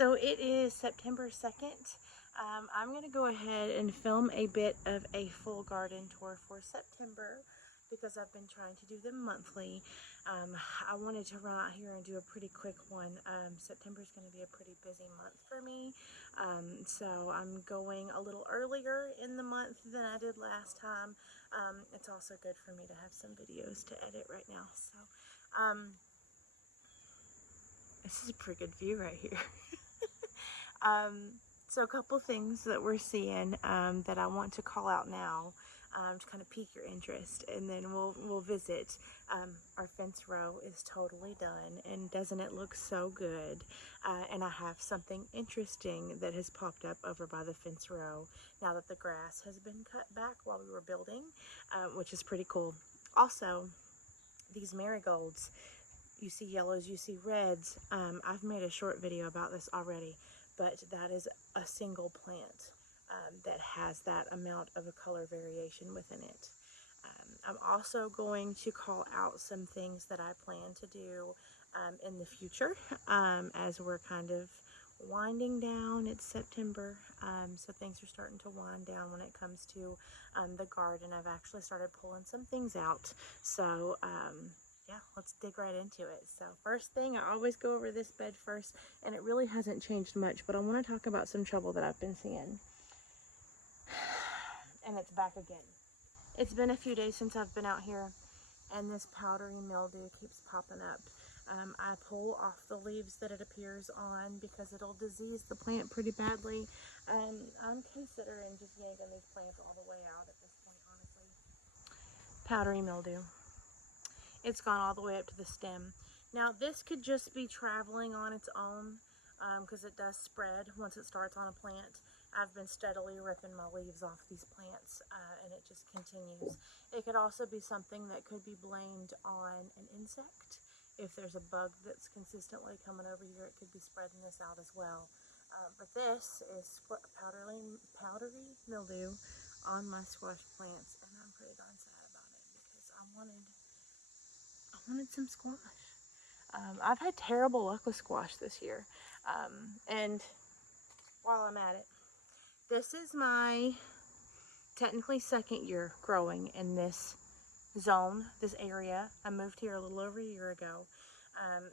So it is September 2nd. I'm going to go ahead and film a bit of a full garden tour for September because I've been trying to do them monthly. I wanted to run out here and do a pretty quick one. September is going to be a pretty busy month for me. So I'm going a little earlier in the month than I did last time. It's also good for me to have some videos to edit right now. So this is a pretty good view right here. So a couple things that we're seeing that I want to call out now to kind of pique your interest, and then we'll visit. Our fence row is totally done, and doesn't it look so good? And I have something interesting that has popped up over by the fence row now that the grass has been cut back while we were building, which is pretty cool. Also, these marigolds, you see yellows, you see reds. I've made a short video about this already, but that is a single plant that has that amount of a color variation within it. I'm also going to call out some things that I plan to do in the future as we're kind of winding down. It's September, so things are starting to wind down when it comes to the garden. I've actually started pulling some things out, so yeah, let's dig right into it. So first thing, I always go over this bed first, and it really hasn't changed much, but I want to talk about some trouble that I've been seeing. And it's back again. It's been a few days since I've been out here, and this powdery mildew keeps popping up. I pull off the leaves that it appears on because it'll disease the plant pretty badly. I'm considering just yanking these plants all the way out at this point, honestly. Powdery mildew. It's gone all the way up to the stem. Now this could just be traveling on its own because it does spread once it starts on a plant. I've been steadily ripping my leaves off these plants and it just continues. It could also be something that could be blamed on an insect. If there's a bug that's consistently coming over here, it could be spreading this out as well. But this is powdery mildew on my squash plants, and I'm pretty darn sad about it because I wanted some squash. I've had terrible luck with squash this year. And while I'm at it, this is my technically second year growing in this zone, this area. I moved here a little over a year ago.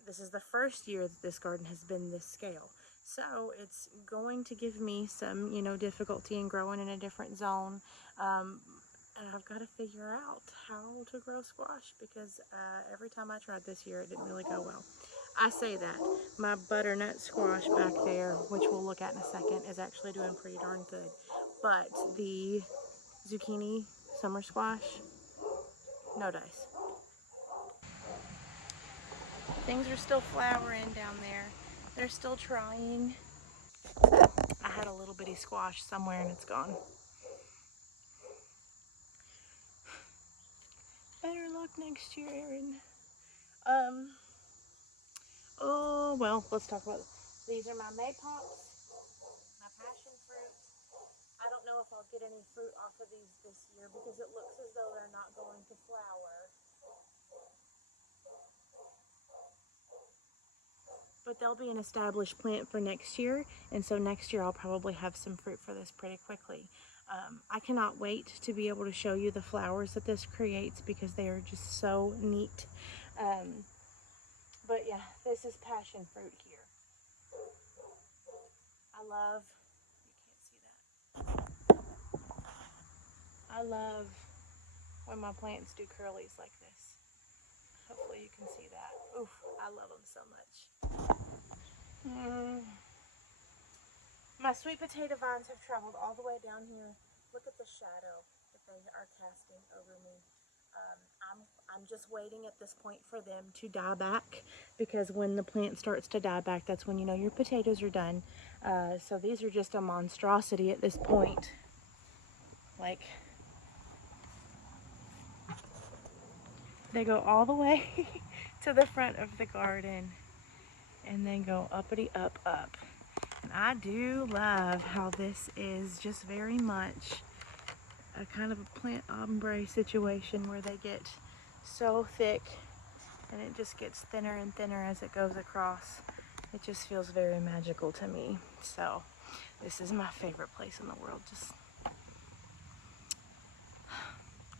This is the first year that this garden has been this scale. So it's going to give me some, difficulty in growing in a different zone. And I've got to figure out how to grow squash because every time I tried this year, it didn't really go well. I say that. My butternut squash back there, which we'll look at in a second, is actually doing pretty darn good. But the zucchini summer squash, no dice. Things are still flowering down there. They're still trying. I had a little bitty squash somewhere and it's gone. Better luck next year, Erin. Oh, well, let's talk about it. These are my maypops, my passion fruit. I don't know if I'll get any fruit off of these this year because it looks as though they're not going to flower. But they'll be an established plant for next year, and so next year I'll probably have some fruit for this pretty quickly. I cannot wait to be able to show you the flowers that this creates because they are just so neat. But yeah, this is passion fruit here. You can't see that. I love when my plants do curlies like this. Hopefully you can see that. Oof, I love them so much. My sweet potato vines have traveled all the way down here. Look at the shadow that they are casting over me. I'm just waiting at this point for them to die back because when the plant starts to die back, that's when you know your potatoes are done. So these are just a monstrosity at this point. Like, they go all the way to the front of the garden and then go uppity up. And I do love how this is just very much a kind of a plant ombre situation where they get so thick and it just gets thinner and thinner as it goes across. It just feels very magical to me. So this is my favorite place in the world. Just,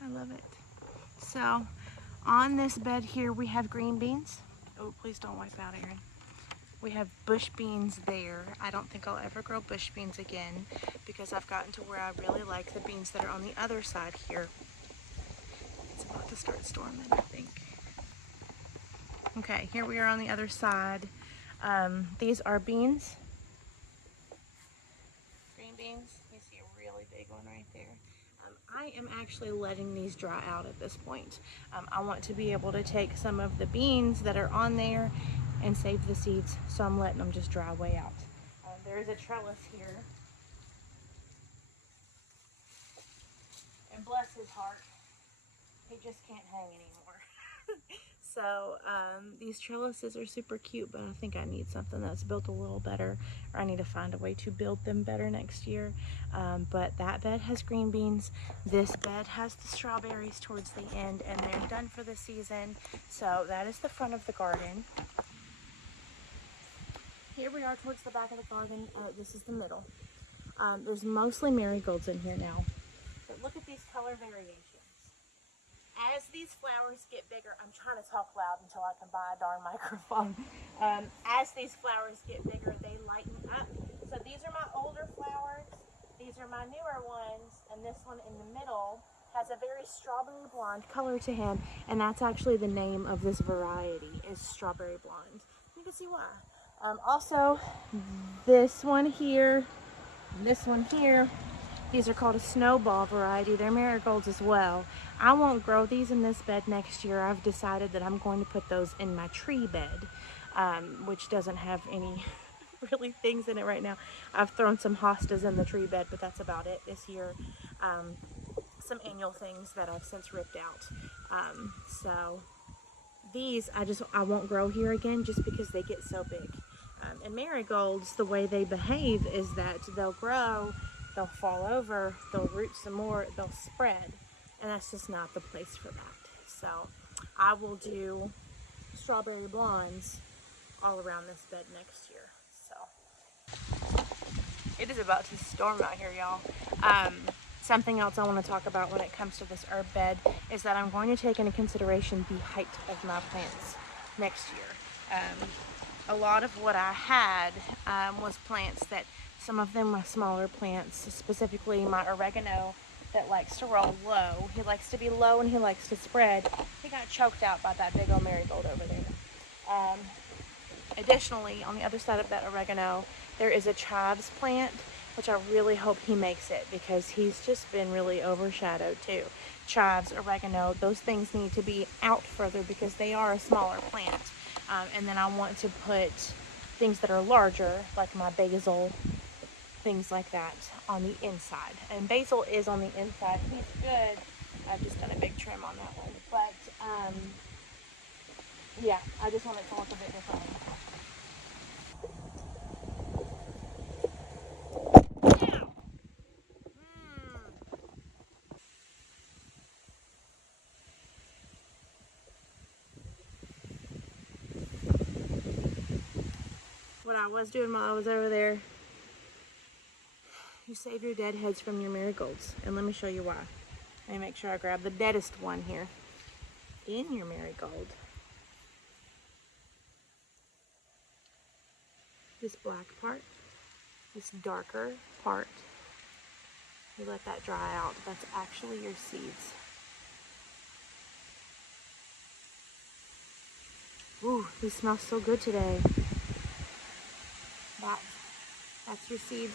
I love it. So on this bed here, we have green beans. Oh, please don't wipe out, Aaron. We have bush beans there. I don't think I'll ever grow bush beans again because I've gotten to where I really like the beans that are on the other side here. It's about to start storming, I think. Okay, here we are on the other side. These are beans. Green beans. You see a really big one right there. I am actually letting these dry out at this point. I want to be able to take some of the beans that are on there and save the seeds, so I'm letting them just dry way out. There is a trellis here, and bless his heart, he just can't hang anymore. So these trellises are super cute, but I think I need something that's built a little better, or I need to find a way to build them better next year. But that bed has green beans. This bed has the strawberries towards the end, and they're done for the season. So that is the front of the garden. Here we are towards the back of the garden. This is the middle. There's mostly marigolds in here now. But look at these color variations. As these flowers get bigger, I'm trying to talk loud until I can buy a darn microphone. As these flowers get bigger, they lighten up. So these are my older flowers. These are my newer ones. And this one in the middle has a very strawberry blonde color to him. And that's actually the name of this variety, is strawberry blonde. You can see why. Also, this one here, this one here, these are called a snowball variety. They're marigolds as well. I won't grow these in this bed next year. I've decided that I'm going to put those in my tree bed, which doesn't have any really things in it right now. I've thrown some hostas in the tree bed, but that's about it this year. Some annual things that I've since ripped out. So these I won't grow here again just because they get so big. And marigolds, the way they behave is that they'll grow, they'll fall over, they'll root some more, they'll spread, and that's just not the place for that. So I will do strawberry blondes all around this bed next year. So it is about to storm out here, y'all. Something else I want to talk about when it comes to this herb bed is that I'm going to take into consideration the height of my plants next year. A lot of what I had was plants that, some of them were smaller plants, specifically my oregano that likes to roll low. He likes to be low and he likes to spread. He got choked out by that big old marigold over there. Additionally, on the other side of that oregano, there is a chives plant, which I really hope he makes it because he's just been really overshadowed too. Chives, oregano, those things need to be out further because they are a smaller plant. And then I want to put things that are larger, like my basil, things like that, on the inside. And basil is on the inside. He's good. I've just done a big trim on that one. But, yeah, I just want it to look a bit different. What I was doing while I was over there, you save your dead heads from your marigolds. And let me show you why. Let me make sure I grab the deadest one here. In your marigold, this black part, this darker part, you let that dry out. That's actually your seeds. Ooh, these smell so good today. That's your seeds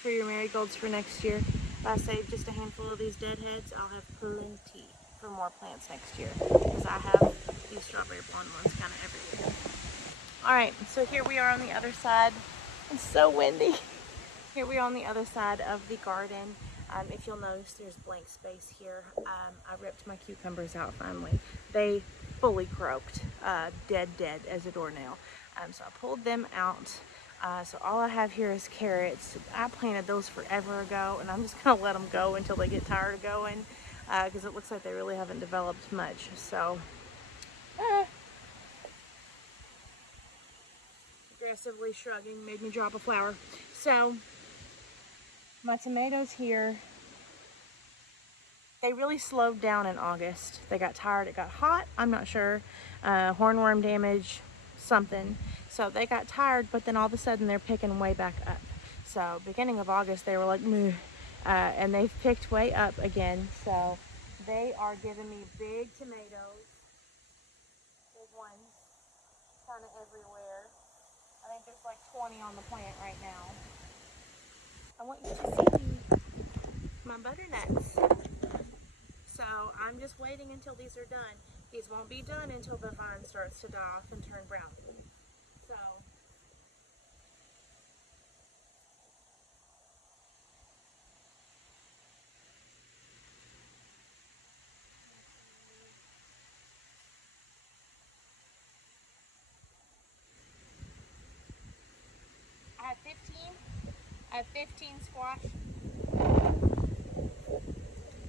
for your marigolds for next year. If I save just a handful of these deadheads, I'll have plenty for more plants next year because I have these strawberry blonde ones kind of everywhere. All right, so here we are on the other side. It's so windy. Here we are on the other side of the garden. If you'll notice, there's blank space here. I ripped my cucumbers out finally. They fully croaked, dead as a doornail. So I pulled them out. So all I have here is carrots. I planted those forever ago, and I'm just gonna let them go until they get tired of going, because it looks like they really haven't developed much. So, aggressively shrugging made me drop a flower. So my tomatoes here, they really slowed down in August. They got tired, it got hot, I'm not sure, hornworm damage, something. So they got tired, but then all of a sudden they're picking way back up. So beginning of August, they were like, meh, and they've picked way up again. So they are giving me big tomatoes, big ones, kind of everywhere. I think there's like 20 on the plant right now. I want you to see my butternuts. So I'm just waiting until these are done. These won't be done until the vine starts to die off and turn brown. So I have 15. I have 15 squash.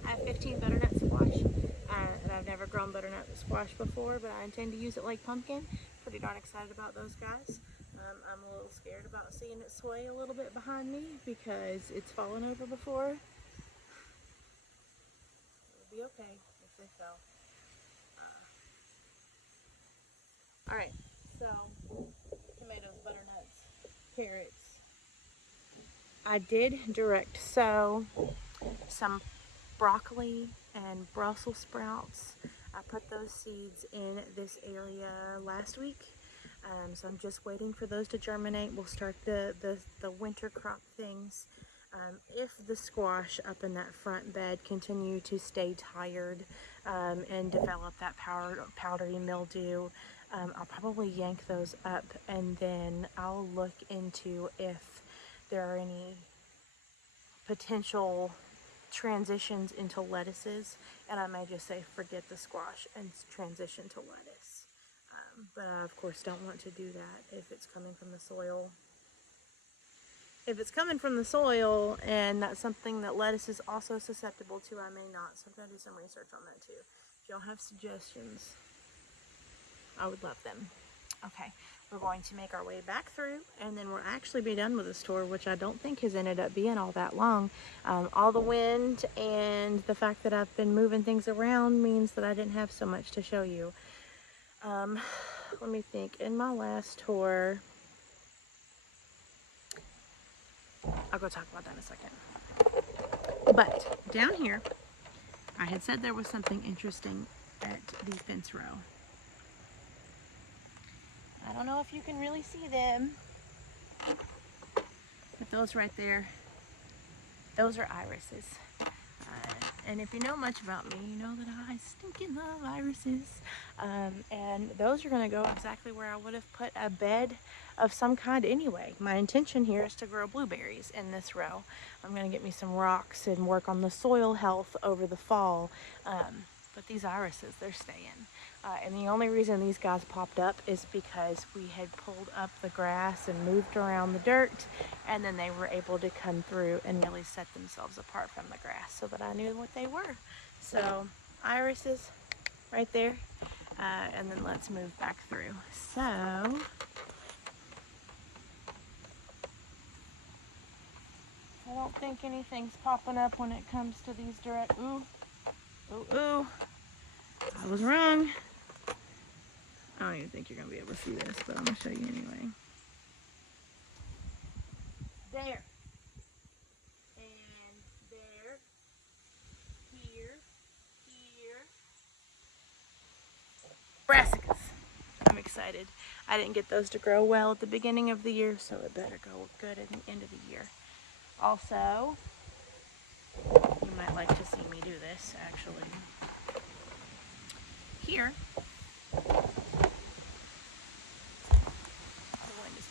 I have 15 butternut squash. And I've never grown butternut squash before, but I intend to use it like pumpkin. Pretty darn excited about those guys. I'm a little scared about seeing it sway a little bit behind me because it's fallen over before. It'll be okay if they fell. Alright, so tomatoes, butternuts, carrots. I did direct sow some broccoli and Brussels sprouts. I put those seeds in this area last week. So I'm just waiting for those to germinate. We'll start the winter crop things. If the squash up in that front bed continue to stay tired and develop that powdery mildew, I'll probably yank those up, and then I'll look into if there are any potential transitions into lettuces, and I may just say forget the squash and transition to lettuce. But I of course don't want to do that if it's coming from the soil. If it's coming from the soil and that's something that lettuce is also susceptible to, I may not. So I'm going to do some research on that too. If y'all have suggestions, I would love them. Okay, we're going to make our way back through, and then we'll actually be done with this tour, which I don't think has ended up being all that long. All the wind and the fact that I've been moving things around means that I didn't have so much to show you. Let me think. In my last tour, I'll go talk about that in a second. But down here, I had said there was something interesting at the fence row. I don't know if you can really see them, but those right there, those are irises. And if you know much about me, you know that I stinking love irises. And those are going to go exactly where I would have put a bed of some kind anyway. My intention here is to grow blueberries in this row. I'm going to get me some rocks and work on the soil health over the fall. But these irises, they're staying. And the only reason these guys popped up is because we had pulled up the grass and moved around the dirt, and then they were able to come through and really set themselves apart from the grass so that I knew what they were. So irises right there, and then let's move back through. So I don't think anything's popping up when it comes to these direct. Ooh, ooh, ooh, I was wrong. I don't even think you're going to be able to see this, but I'm going to show you anyway. There. And there. Here. Here. Brassicas. I'm excited. I didn't get those to grow well at the beginning of the year, so it better go good at the end of the year. Also, you might like to see me do this, actually. Here.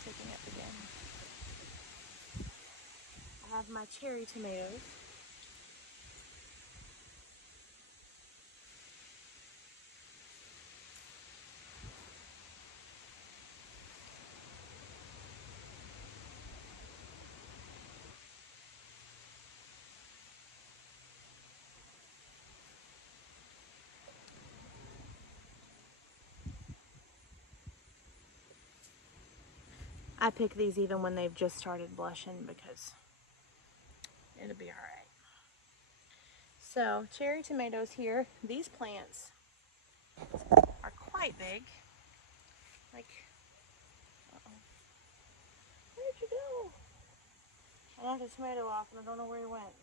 Picking up again. I have my cherry tomatoes. I pick these even when they've just started blushing because it'll be alright. So, cherry tomatoes here. These plants are quite big. Like, where'd you go? I knocked a tomato off and I don't know where he went.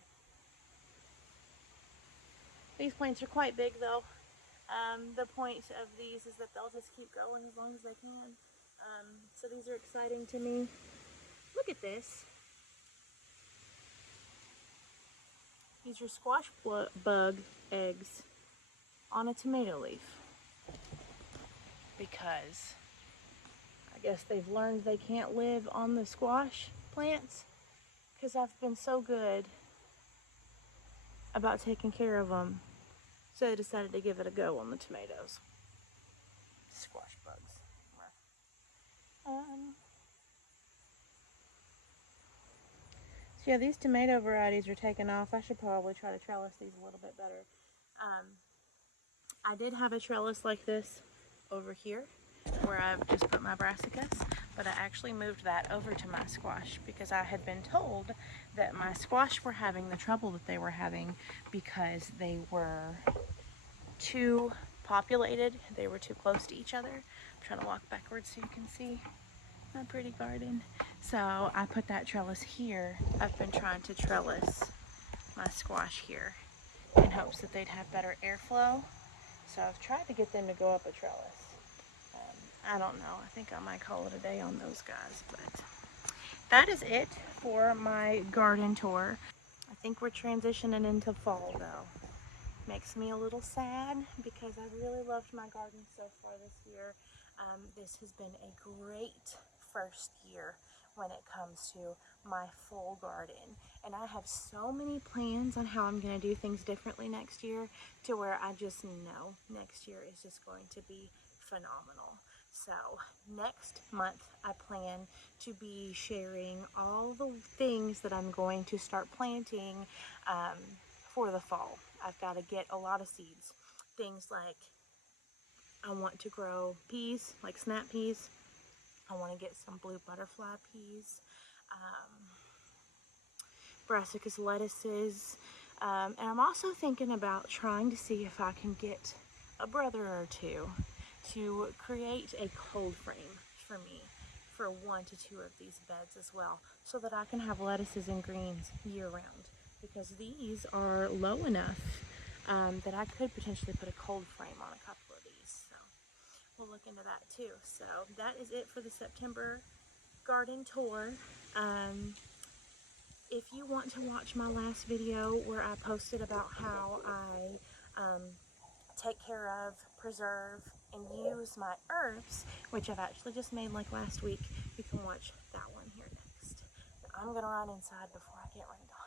These plants are quite big though. The point of these is that they'll just keep growing as long as they can. So these are exciting to me. Look at this. These are squash bug eggs on a tomato leaf. Because I guess they've learned they can't live on the squash plants. Because I've been so good about taking care of them. So they decided to give it a go on the tomatoes. Squash bugs. So yeah, these tomato varieties are taking off. I should probably try to trellis these a little bit better. I did have a trellis like this over here where I've just put my brassicas, but I actually moved that over to my squash because I had been told that my squash were having the trouble that they were having because they were too populated. They were too close to each other. I'm trying to walk backwards so you can see my pretty garden. So I put that trellis here. I've been trying to trellis my squash here in hopes that they'd have better airflow. So I've tried to get them to go up a trellis. I don't know. I think I might call it a day on those guys, but that is it for my garden tour. I think we're transitioning into fall though. Makes me a little sad because I've really loved my garden so far this year. This has been a great first year when it comes to my full garden, and I have so many plans on how I'm going to do things differently next year to where I just know next year is just going to be phenomenal. So next month I plan to be sharing all the things that I'm going to start planting for the fall. I've got to get a lot of seeds. Things like I want to grow peas, like snap peas. I want to get some blue butterfly peas, brassicas lettuces, and I'm also thinking about trying to see if I can get a brother or two to create a cold frame for me for 1 to 2 of these beds as well, so that I can have lettuces and greens year round, because these are low enough that I could potentially put a cold frame on a couple of these. So we'll look into that too. So that is it for the September garden tour. If you want to watch my last video where I posted about how I take care of, preserve, and use my herbs, which I've actually just made like last week, you can watch that one here next. I'm gonna run inside before I get rained on.